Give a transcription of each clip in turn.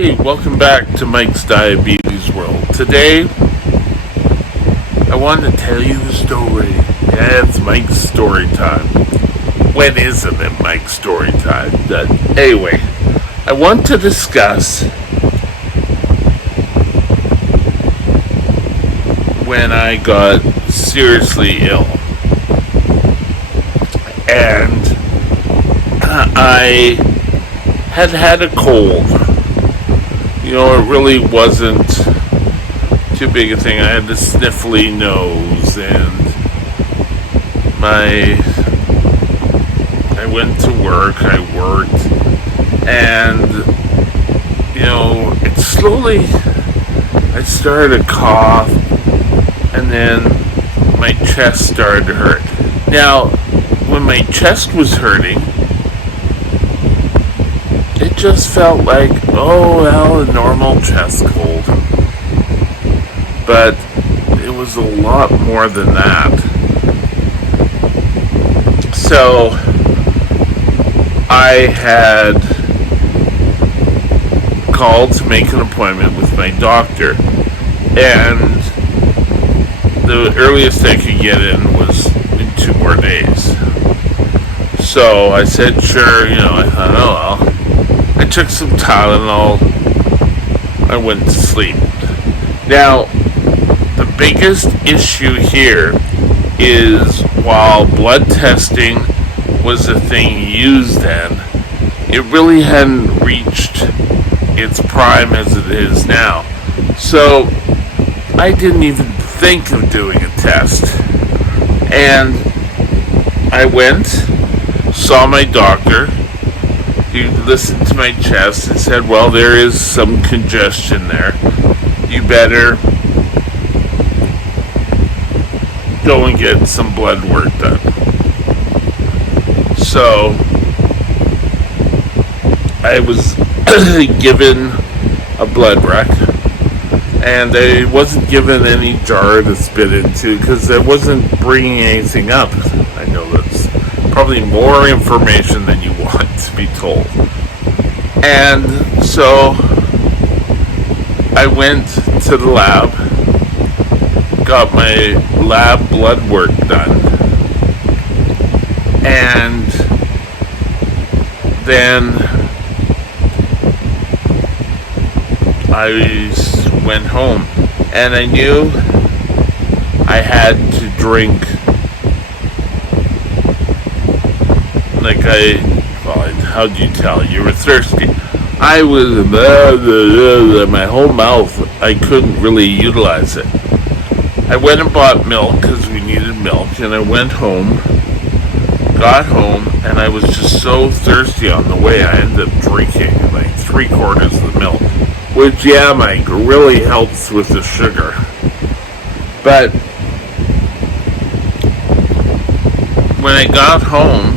Hey, welcome back to Mike's Diabetes World. Today, I wanted to tell you a story. Yeah, it's Mike's story time. When isn't it Mike's story time? Anyway, I want to discuss when I got seriously ill. And I had a cold. It really wasn't too big a thing. I had a sniffly nose, and I went to work. I worked, and it slowly. I started to cough, and then my chest started to hurt. Now, when my chest was hurting, it just felt like, a normal chest cold. But it was a lot more than that. So, I had called to make an appointment with my doctor. And the earliest I could get in was in 2 more days. So, I said, sure, I thought, I took some Tylenol. I went to sleep. Now, the biggest issue here is while blood testing was a thing used then, it really hadn't reached its prime as it is now. So, I didn't even think of doing a test. And I went, saw my doctor. He listened to my chest and said, well, there is some congestion there. You better go and get some blood work done. So, I was given a blood rack, and I wasn't given any jar to spit into because I wasn't bringing anything up. I know that's probably more information than you want to be told. And so I went to the lab, got my lab blood work done, and then I went home, and I knew I had to drink. How'd you tell? You were thirsty. I was, my whole mouth, I couldn't really utilize it. I went and bought milk because we needed milk, and I went home, got home, and I was just so thirsty on the way, I ended up drinking like 3/4 of the milk, which, Mike, really helps with the sugar. But when I got home,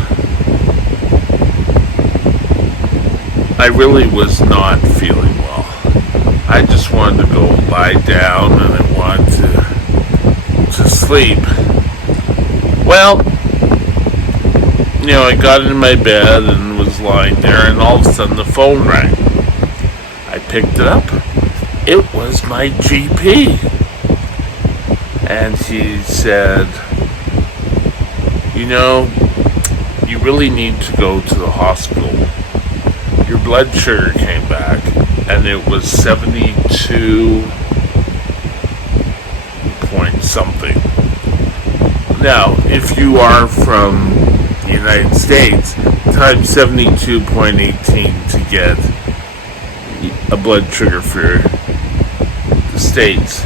I really was not feeling well. I just wanted to go lie down, and I wanted to sleep. Well, I got in my bed and was lying there, and all of a sudden the phone rang. I picked it up. It was my GP. And he said, you really need to go to the hospital. Your blood sugar came back, and it was 72 point something. Now, if you are from the United States, times 72.18 to get a blood sugar for the States.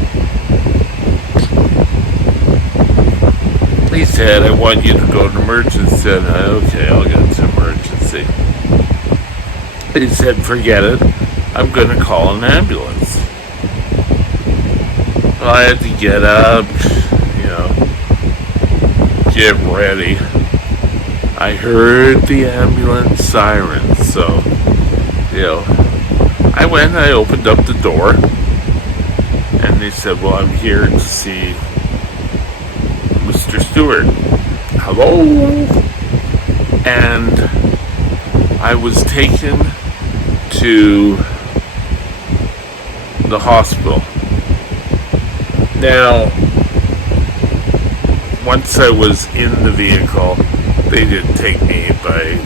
He said, I want you to go to emergency. I said, okay, I'll go to emergency. He said, forget it. I'm going to call an ambulance. Well, I had to get up, get ready. I heard the ambulance siren, so, I went and I opened up the door, and they said, well, I'm here to see Mr. Stewart. Hello? And I was taken to the hospital. Now, once I was in the vehicle, they didn't take me by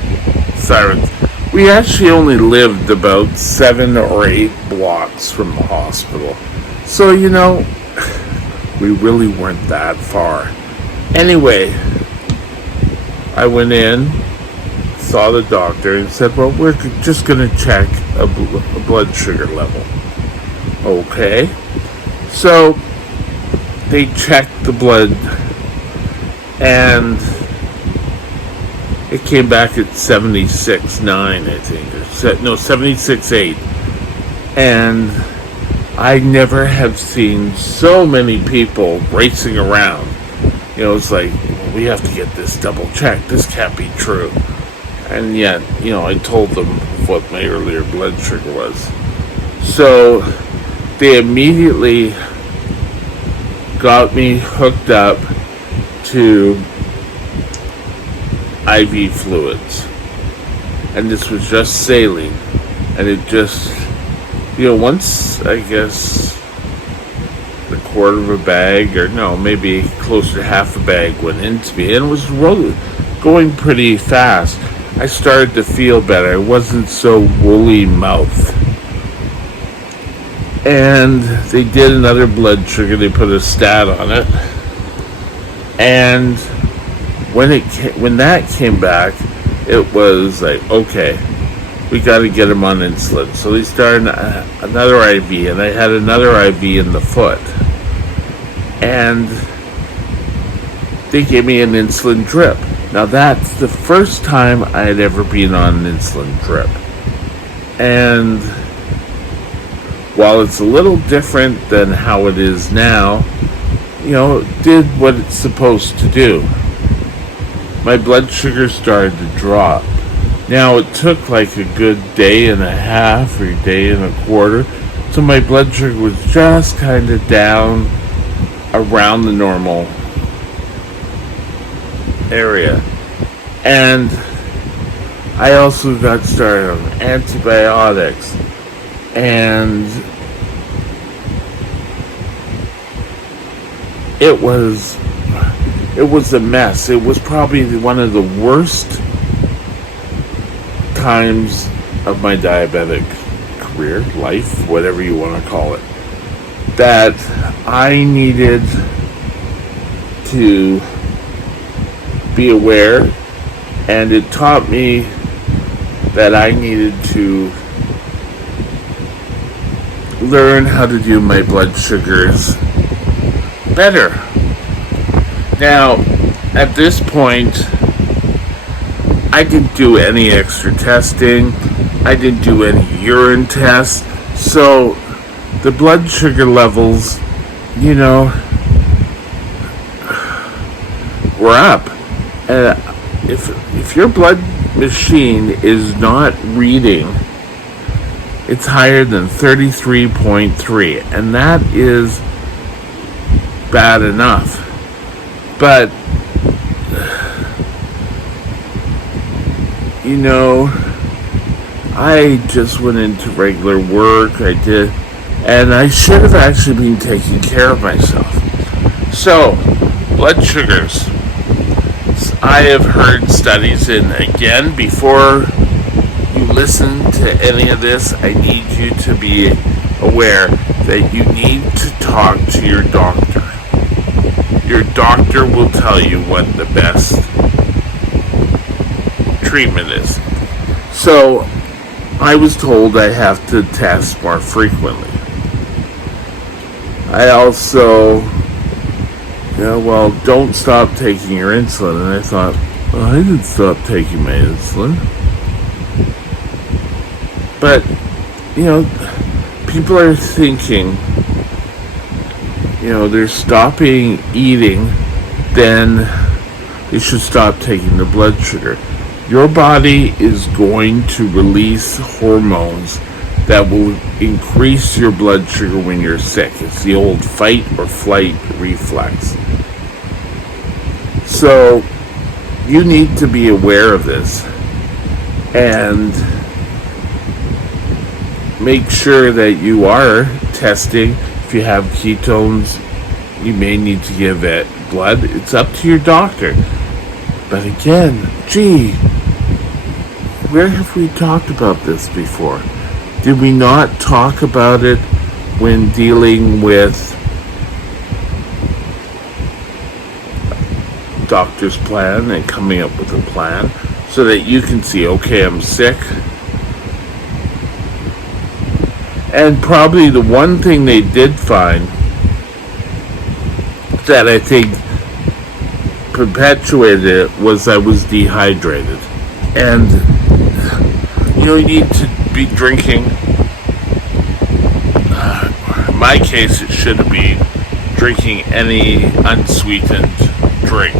sirens. We actually only lived about 7 or 8 blocks from the hospital. So, we really weren't that far. Anyway, I went in, saw the doctor, and said, well, we're just going to check a blood sugar level. Okay. So, they checked the blood, and it came back at 76.9, I think. No, 76.8. And I never have seen so many people racing around. It's like, well, we have to get this double checked. This can't be true. And yet, I told them what my earlier blood sugar was. So they immediately got me hooked up to IV fluids. And this was just saline. And it just, once, I guess, a quarter of a bag, or no, maybe close to half a bag went into me, and it was going pretty fast. I started to feel better. I wasn't so woolly mouth. And they did another blood sugar. They put a stat on it. And when that came back, it was like, okay, we got to get him on insulin. So they started another IV, and I had another IV in the foot. And they gave me an insulin drip. Now that's the first time I had ever been on an insulin drip. And while it's a little different than how it is now, it did what it's supposed to do. My blood sugar started to drop. Now, it took like a good day and a half or a day and a quarter, so my blood sugar was just kind of down around the normal area. And I also got started on antibiotics, and it was a mess. It was probably one of the worst times of my diabetic career, life, whatever you want to call it, that I needed to be aware, and it taught me that I needed to learn how to do my blood sugars better. Now, at this point, I didn't do any extra testing. I didn't do any urine tests. So the blood sugar levels, were up. If your blood machine is not reading, it's higher than 33.3, and that is bad enough. But I just went into regular work. I did, and I should have actually been taking care of myself. So, blood sugars. I have heard studies, and again, before you listen to any of this, I need you to be aware that you need to talk to your doctor. Your doctor will tell you what the best treatment is. So, I was told I have to test more frequently. I also, don't stop taking your insulin. And I thought, well, I didn't stop taking my insulin. But, people are thinking, they're stopping eating, then they should stop taking the blood sugar. Your body is going to release hormones that will increase your blood sugar when you're sick. It's the old fight or flight reflex. So you need to be aware of this and make sure that you are testing. If you have ketones, you may need to give it blood. It's up to your doctor. But again, gee, where have we talked about this before? Did we not talk about it when dealing with doctor's plan and coming up with a plan so that you can see, okay, I'm sick? And probably the one thing they did find that I think perpetuated it was I was dehydrated. And you need to be drinking, in my case it should be drinking any unsweetened drink.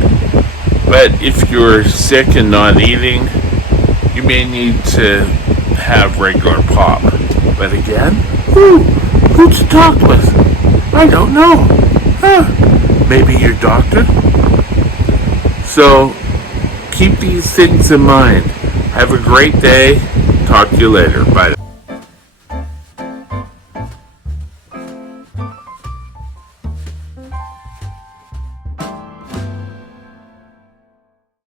But if you're sick and not eating, you may need to have regular pop. But again, who to talk with? I don't know. Maybe your doctor? So keep these things in mind. Have a great day. Talk to you later. Bye.